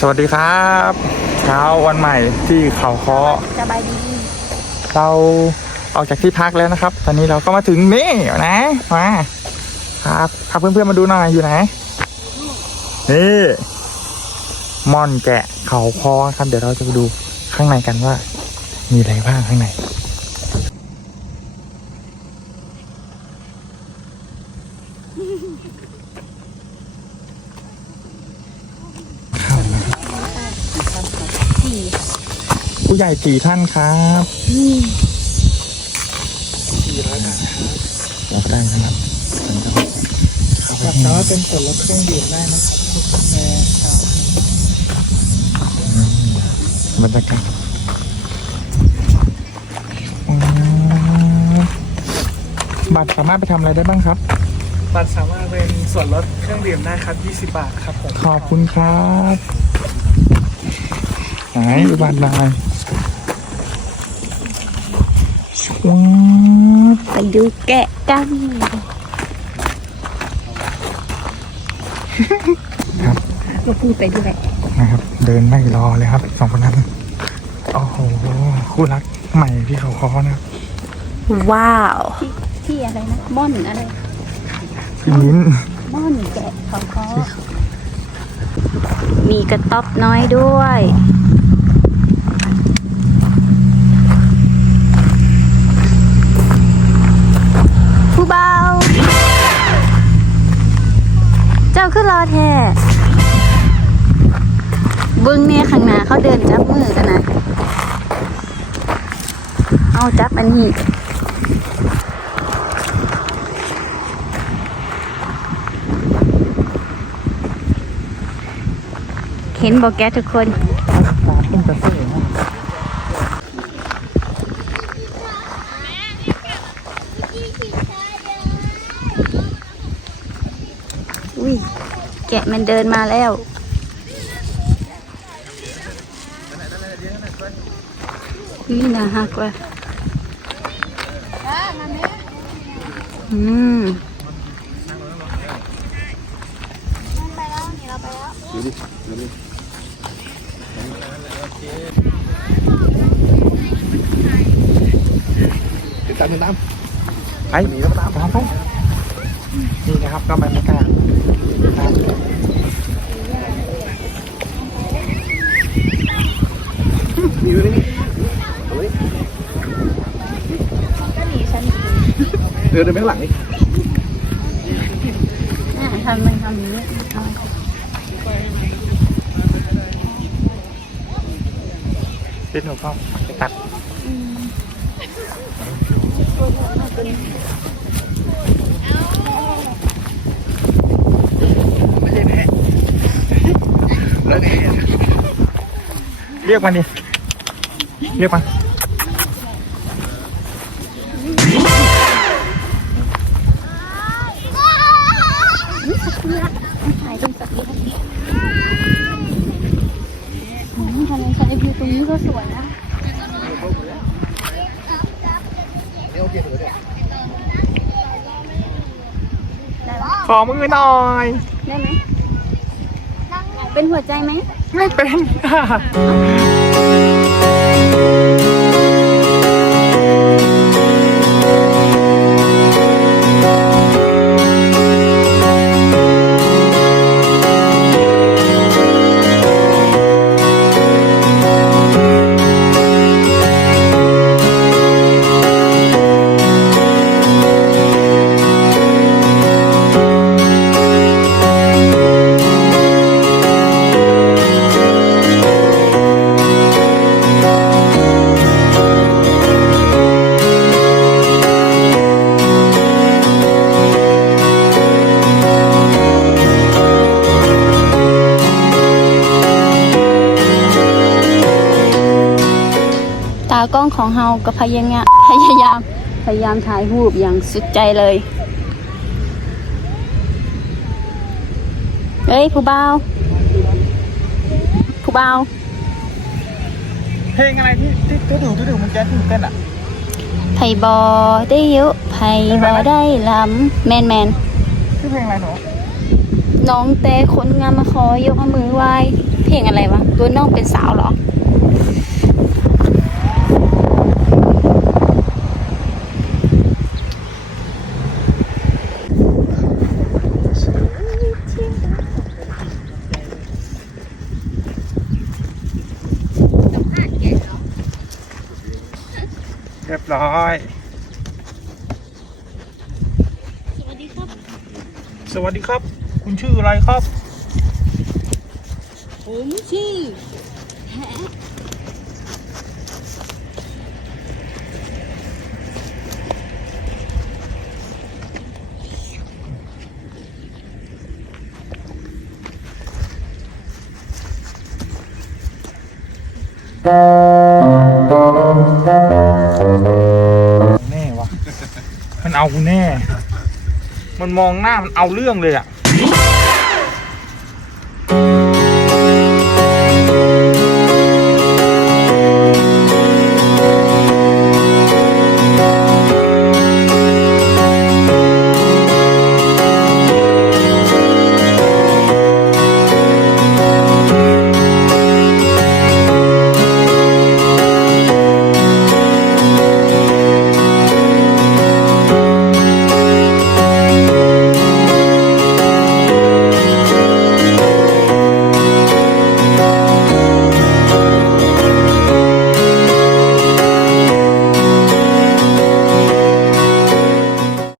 สวัสดีครับเช้าวันใหม่ที่เขาเคาะสบายดีเราออกจากที่พักแล้วนะครับ ตอนนี้เราก็มาถึงนี่นะมาครับพาเพื่อนๆมาดูหน่อยอยู่ไหนนี่ม่อนแกะเขาคอครับ เดี๋ยวเราจะไปดูข้างในกันว่า มีอะไรบ้างข้างในเข้านะครับ สี่ ผู้ใหญ่สี่ท่านครับอืมสี่ร้อยบาทครับรับได้นะครับผมจะเข้าไปครับข้างแต่ในว่าเป็นส่วนลดเครื่องดื่มได้นะครับทุกกาแฟชาบรรยากาศอืมบัตรสามารถไปทำอะไรได้บ้างครับ บัตรสามารถเป็นส่วนลดเครื่องดื่มได้ครับ 20 บาทครับผมขอบคุณครับไหนดูบัตรหน่อย ว้าวไปดูแกะกันครับก็พูดไปด้วยนะครับ เดินไม่รอเลยครับสองคนนั้นโอ้โหคู่รักใหม่ที่เขาคอนะครับว้าวที่อะไรนะม่อนอะไรพี่มิ้นม่อนแกะเขาเขามีกระต๊อบน้อยด้วย ขึ้นรอแท้เบึ้งเนี่ยข้างหน้าเขาเดินจับมือกันนะ เอาจับอันนี้เห็นบอกแกทุกคนตาเป็นกระเซ่นะอุ้ แกะมันเดินมาแล้ว นี่นะฮักว่ะอืมติดตามติดตามไปหนีแล้วตามตามไปนี่นะครับก็บรรยากาศครับอยู่นี่เฮ้ย ก็หนีฉัน เดินเดินไปข้างหลังนี่อะทำมันทำอย่างนี้เอาติดหนูก็ไปตัดไม่ใช่แพะแล้วแพะเรียกมันดิเรียกมัน ถ่ายตรงสักนิดอืม ทะเลทรายวิวตรงนี้ก็สวยนะได้ปะขอมือหน่อย ได้ไหม เป็นหัวใจไหม ไม่เป็นตากล้องของเฮาก็พยายามพยายามพยายามถ่ายรูปอย่างสุดใจเลยเฮ้ยผู้บ่าวผู้บ่าวเพลงอะไรที่ที่ที่ถูที่ถูมันแจ๊สที่ถูเต้นอะไผ่บอได้เยอะไผ่บอได้ลำแมนแมนชื่อเพลงอะไรหนูน้องแต่คนงามมาขอยกมือไหว้เพเพลงอะไรวะตัวน้องเป็นสาวเหรอ เรียบร้อย สวัสดีครับ สวัสดีครับ คุณชื่ออะไรครับ ผมชื่อแฮะแเอาแน่ มันมองหน้ามันเอาเรื่องเลยอะ